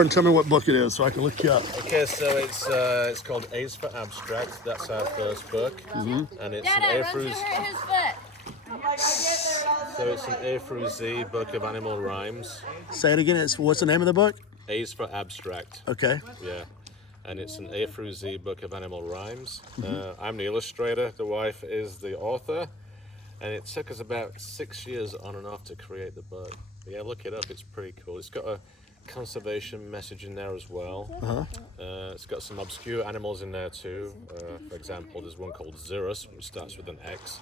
And tell me what book it is so I can look you up. Okay, so it's called A's for Abstract. That's our first book, and it's an A through. His foot. So it's an A through Z book of animal rhymes. Say it again. What's the name of the book? A's for Abstract. Okay. Yeah, and it's an A through Z book of animal rhymes. I'm the illustrator. The wife is the author, and it took us about 6 years on and off to create the book. But yeah, look it up. It's pretty cool. It's got a conservation message in there as well. It's got some obscure animals in there too. For example, there's one called Xerus, which starts with an X,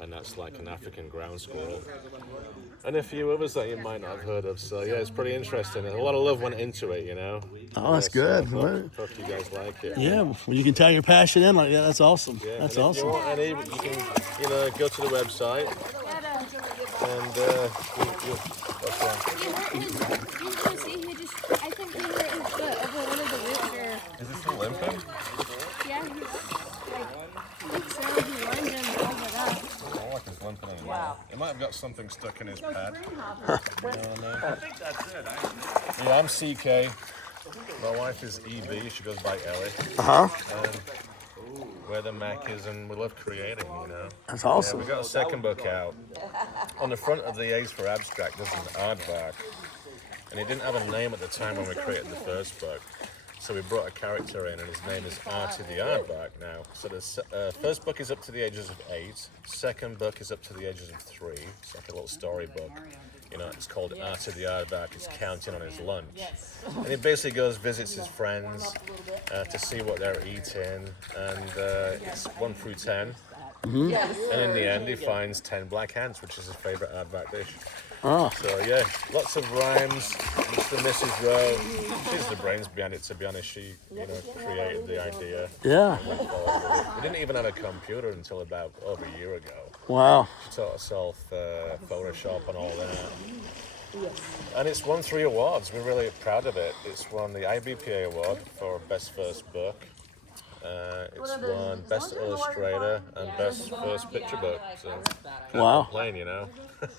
and that's like an African ground squirrel, and a few others that you might not have heard of. So yeah, it's pretty interesting, and a lot of love went into it, you know. Oh, that's good. So hope you guys like it. Yeah, well, you can tell your passion in like that. That's awesome. Yeah, That's and awesome. If you want any, you can, go to the website, and that's I think he hurt his foot over one of the roots or... Is it still limping? Yeah, he's like so he learned and pulled it up. Oh, like he's limping anymore. Wow. He might have got something stuck in his pad. I think that's it. Yeah, I'm CK. My wife is EB. She goes by Ellie. And we're the Mackies, and we love creating, you know. That's awesome. Yeah, we got a second book out. On the front of the A's for Abstract, there's an aardvark. And he didn't have a name at the time when we created the first book. So we brought a character in, and his name is Artie the Aardvark now. So the first book is up to the ages of 8. Second book is up to the ages of 3. It's like a little storybook. You know, it's called Artie the Aardvark. He's counting on his lunch. And he basically goes, visits his friends to see what they're eating. And it's 1 through 10. And in the end, he finds 10 black ants, which is his favorite aardvark dish. Oh. So yeah, lots of rhymes. Mr. and Mrs. Rowe. She's the brains behind it, to be honest. She, created the idea. Yeah. And went forward with it. We didn't even have a computer until about over a year ago. Wow. She taught herself Photoshop and all that. And it's won 3 awards. We're really proud of it. It's won the IBPA award for Best First Book. It's won Best Illustrator and Best First Picture Book. So Wow. complain, you know.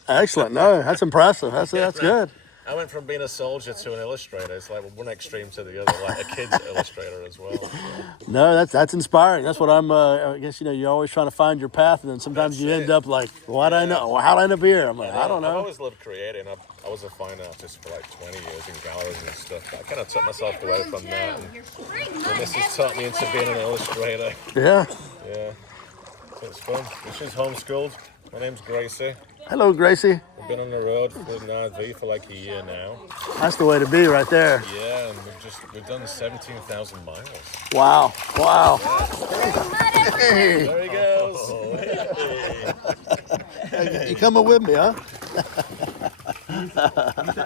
Excellent. No, that's impressive. That's good. I went from being a soldier to an illustrator. It's like one extreme to the other, like a kid's illustrator as well. No, that's inspiring. That's what I'm. I guess you're always trying to find your path, and then sometimes you end up like, why'd I know? Well, how'd I end up here? I'm like, I don't I've know. always loved creating. I was a fine artist for like 20 years in galleries and stuff. But I kind of took myself away from that, and this has taught me into being an illustrator. Yeah. Yeah, so it's fun. She's homeschooled. My name's Gracie. Hello, Gracie. We've been on the road with an RV for like a year now. That's the way to be, right there. Yeah, and we've done 17,000 miles. Wow. Wow. Hey. There he goes. You coming with me, huh?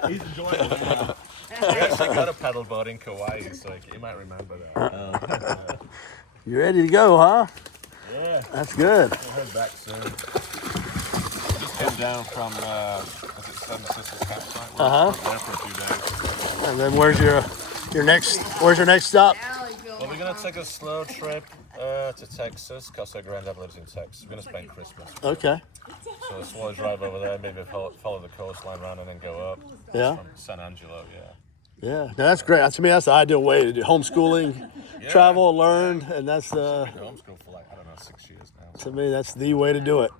He's enjoying it now. We actually got a paddleboard in Kauai, so you might remember that. You ready to go, huh? Yeah, That's good. we'll head back soon. Just came down from, Seven Sisters campsite. We're there for a few days. And then where's your next stop? Well, we're going to take a slow trip to Texas. Casa Grande lives in Texas. We're going to spend Christmas. Okay. So a slow drive over there, maybe follow the coastline around and then go up. Yeah. From San Angelo, yeah. Yeah. No, that's great. To me, that's the ideal way to do homeschooling, travel, learn, and that's Homeschool for 6 years now. to me that's the way to do it.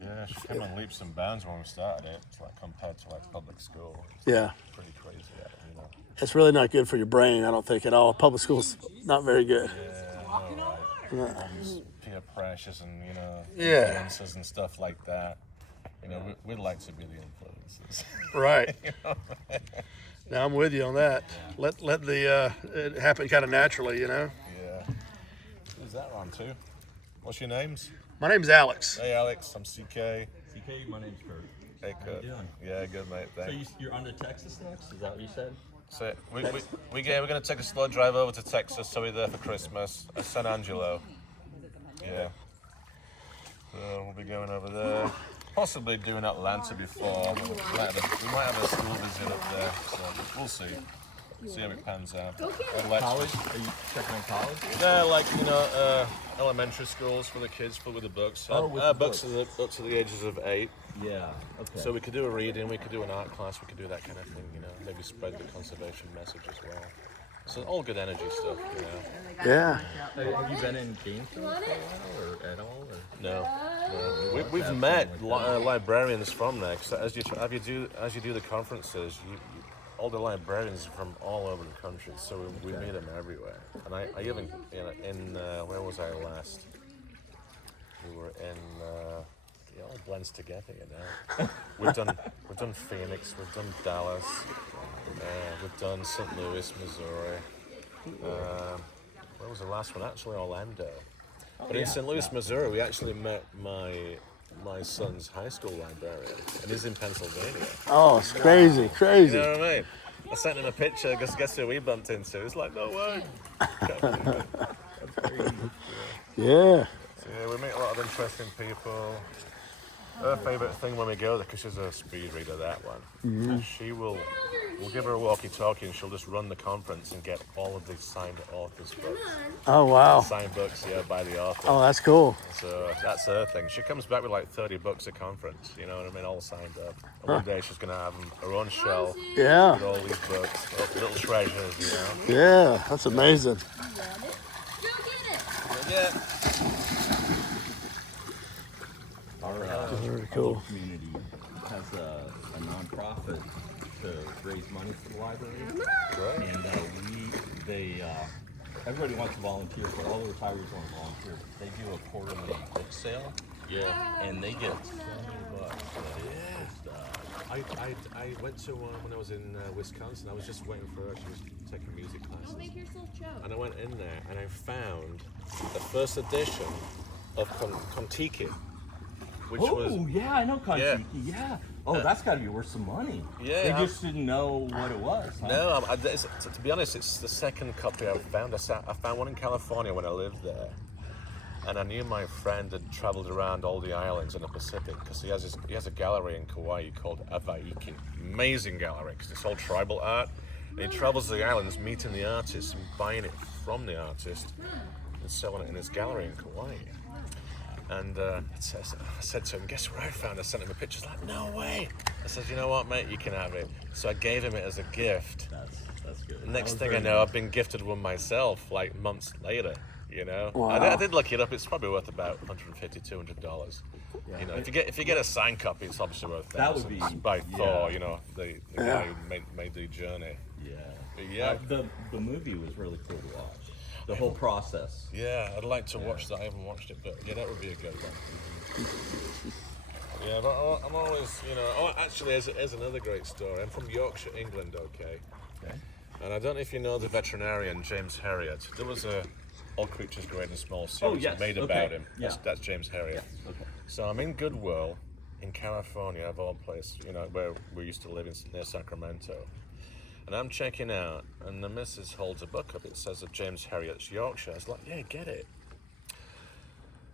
Yeah, she came on leaps and bounds when we started it. It's like compared to public school. It's Yeah. pretty crazy, It's really not good for your brain, I don't think at all. Public school's not very good. Yeah, I know, right? All these peer pressures and Yeah. influences and stuff like that. We'd like to be the influences. Right. Now I'm with you on that. Let the it happen kind of naturally, Yeah. Who's that on too? What's your names? My name's Alex. Hey, Alex. I'm CK. CK, my name's Kurt. Hey, Kurt. doing? Yeah, good, mate. So Thanks. you're on to Texas next? Is that what you said? So we're going to take a slow drive over to Texas, so we're there for Christmas at San Angelo. Yeah. So we'll be going over there. Possibly doing Atlanta before. We might have a school visit up there, so we'll see. See how it pans out. Go get it. College? Are you checking on college? No, like elementary schools for the kids, full with the books. Oh, with Our the books books. are up to the ages of 8. Yeah. Okay. So we could do a reading, we could do an art class, we could do that kind of thing, maybe spread the conservation message as well. So all good energy stuff, Yeah. Have you been in Gainesville for a while or at all? Or? No. We've met librarians from there, because as you do the conferences, all the librarians are from all over the country, so we meet them everywhere. And I even, where was I last? We were in, it all blends together, We've done Phoenix, we've done Dallas, we've done St. Louis, Missouri. Where was the last one? Actually, Orlando. But in St. Louis, Missouri, we actually met my son's high school librarian, and he's in Pennsylvania. Oh, it's crazy, You crazy. know what I mean? I sent him a picture. Guess who we bumped into? It's like, no way. Yeah. So, yeah, we meet a lot of interesting people. Her favourite thing when we go there, because she's a speed reader, that one, we'll give her a walkie-talkie and she'll just run the conference and get all of the signed authors' books. Oh, wow. Signed books, by the author. Oh, that's cool. So that's her thing. She comes back with like 30 books a conference, you know what I mean, all signed up. And one day she's going to have her own shelf Yeah. with all these books, little treasures, Yeah, that's amazing. Go get it. Yeah. Our Very cool. community has a nonprofit to raise money for the library, and everybody wants to volunteer, but all the retirees want to volunteer. They do a quarterly book sale, Yeah. and they get so many books. I went to one when I was in Wisconsin. I was just waiting for her. She was taking music classes. Make yourself choke. And I went in there and I found the first edition of Kon-Tiki, which was... yeah, I know Kon-Tiki. Yeah. Oh, that's got to be worth some money. Yeah, They just didn't know what it was. Huh? No, to be honest, it's the second copy I've found. I found one in California when I lived there. And I knew my friend had traveled around all the islands in the Pacific, because he has a gallery in Kauai called Avaiki. Amazing gallery, because it's all tribal art. And he travels the islands, meeting the artists and buying it from the artist and selling it in his gallery in Kauai. And I said to him, guess where I found it? I sent him a picture. He's like, no way. I said, you know what, mate, you can have it. So I gave him it as a gift. That's good. Next thing I know, I've been gifted one myself, like months later. Wow. I did look it up. It's probably worth about $150, $200. If you get a signed copy, it's obviously worth That would thousands. be- By yeah. Thor, the guy who made the journey. Yeah. But yeah, The movie was really cool to watch. The whole process. yeah, I'd like to watch that. I haven't watched it, but yeah, that would be a good one. Yeah, but I'm always, actually, here's another great story. I'm from Yorkshire, England, okay? And I don't know if you know the veterinarian James Herriot. There was a All Creatures Great and Small series yes, made okay, about him. yeah. That's James Herriot. Okay. So I'm in Goodwill in California, of all places, where we used to live near Sacramento. And I'm checking out, and the missus holds a book up. It says of James Herriot's Yorkshire. I was like, yeah, get it.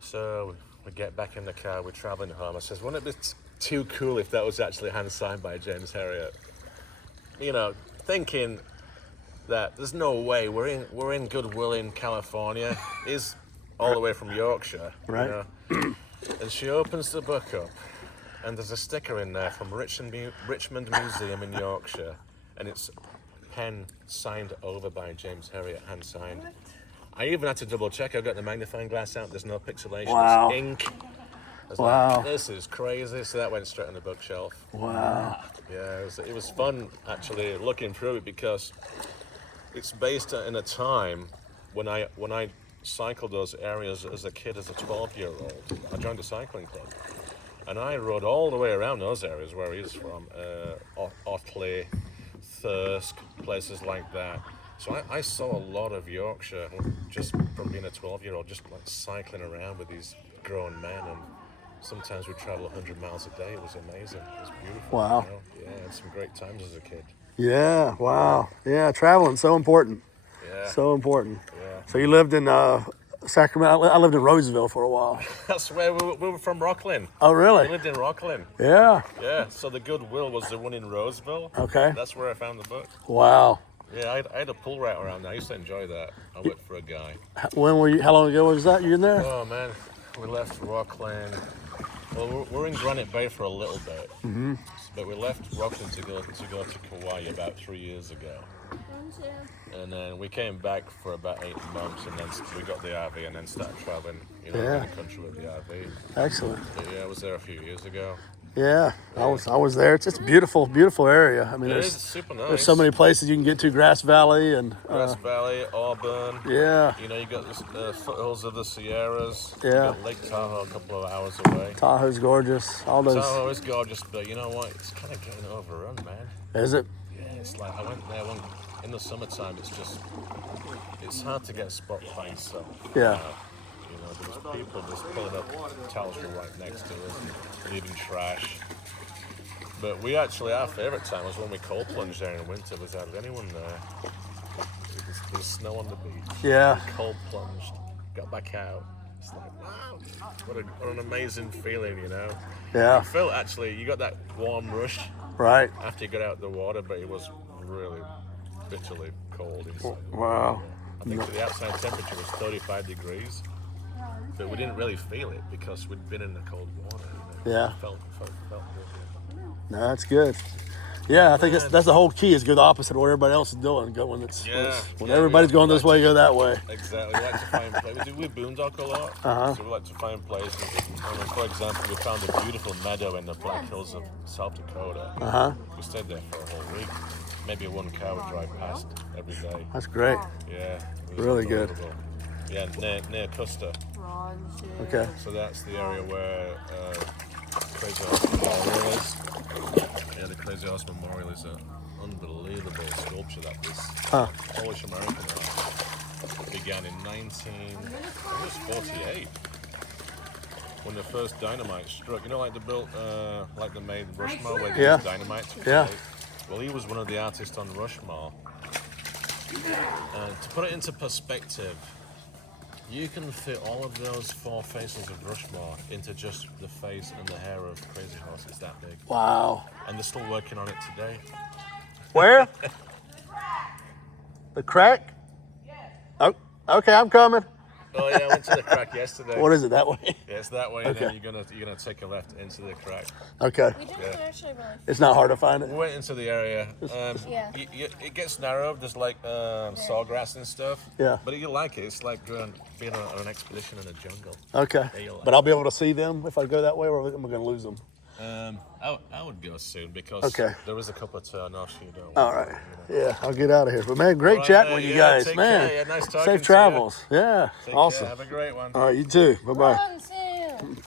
So we get back in the car, we're traveling home. I says, wouldn't it be too cool if that was actually hand signed by James Herriot? Thinking that there's no way we're in Goodwill in California. He's all the way from Yorkshire. Right. And she opens the book up, and there's a sticker in there from Richmond Museum in Yorkshire, and it's pen signed over by James Herriot, hand signed. I even had to double check. I got the magnifying glass out. There's no pixelation. Wow. It's ink. I was Wow. like, this is crazy. So that went straight on the bookshelf. Wow. Yeah, it was fun actually looking through it, because it's based in a time when I cycled those areas as a kid, as a 12-year-old. I joined a cycling club, and I rode all the way around those areas where he's from, Otley, Thirsk, places like that. So I saw a lot of Yorkshire just from being a 12-year-old, just like cycling around with these grown men, and sometimes we'd travel 100 miles a day. It was amazing. It was beautiful. Wow. Yeah, I had some great times as a kid. Yeah. Wow. Yeah. Traveling so important. Yeah. So important. Yeah. So you lived in Sacramento. I lived in Roseville for a while. That's where we were from, Rockland. Oh, We really? lived in Rockland. Yeah. Yeah, so the Goodwill was the one in Roseville. Okay. That's where I found the book. Wow. Yeah, I had a pool right around there. I used to enjoy that. I worked for a guy. When were you? How long ago was that? You in there? Oh man, we left Rockland. Well, we're in Granite Bay for a little bit, but we left Rockland to go to Kauai about 3 years ago, and then we came back for about 8 months, and then we got the RV, and then started traveling, you know, Yeah. in the country with the RV. Excellent. But yeah, I was there a few years ago. Yeah, I was there. It's just a beautiful area. I mean, It is there's super nice. there's so many places you can get to. Grass Valley and Grass Valley, Auburn. yeah, You know, you got the foothills of the Sierras. Yeah. You got Lake Tahoe a couple of hours away. Tahoe's gorgeous. All those. Tahoe is gorgeous, but you know what? It's kind of getting overrun, man. Is it? Yeah, it's like I went there in the summertime. It's hard to get a spot by yourself. Yeah. You know, there's people just pulling up towels right next to us and leaving trash. But our favourite time was when we cold plunged there in winter. Was there anyone there? There's snow on the beach. Yeah. Cold plunged, got back out. It's like, wow, what an amazing feeling, you know. Yeah. Phil, actually, you got that warm rush Right. after you got out of the water, but it was really bitterly cold inside. Wow. I think the outside temperature was 35 degrees, but we didn't really feel it because we'd been in the cold water. You know? Yeah. Felt good. No, that's good. Yeah, I think that's the whole key is go the opposite of what everybody else is doing. Go when when everybody's going this way, go that way. Exactly. We like to find places. We boondock a lot, so we like to find places. I mean, for example, we found a beautiful meadow in the Black Hills of South Dakota. We stayed there for a whole week. Maybe one car would drive past every day. That's great. Yeah. It was Really good. unbelievable. Yeah, near Custer. Okay. So that's the area where Crazy Horse Memorial is. Yeah, the Crazy Horse Memorial is an unbelievable sculpture that was Polish American art. Began in 1948 when the first dynamite struck. You know, like they built, like they made Rushmore where they Yeah. used dynamite to Yeah. create. Well, he was one of the artists on Rushmore. And to put it into perspective, you can fit all of those 4 faces of Rushmore into just the face and the hair of Crazy Horse. It's that big. Wow. And they're still working on it today. Where? The crack? Oh, okay, I'm coming. Oh yeah, I went to the crack yesterday. What is it that way? Yeah, it's that way, and Okay. then you're gonna take a left into the crack. Okay. We didn't Yeah. actually really. It's not hard to find it. We went into the area. Yeah. It gets narrow. There's like sawgrass and stuff. Yeah. But you like it. It's like being on an expedition in a jungle. Okay. Yeah, you'll like But I'll be able to see them if I go that way, or am I going to lose them? I would go soon because Okay. there is a couple of turnoffs you don't. All right. Yeah, I'll get out of here. But man, great All right, chatting man. with you Yeah, guys, take man. care. Yeah, nice talking to Safe you. travels. Yeah. Take awesome. care. Have a great one. All right, you too. Bye bye. Run, Sam.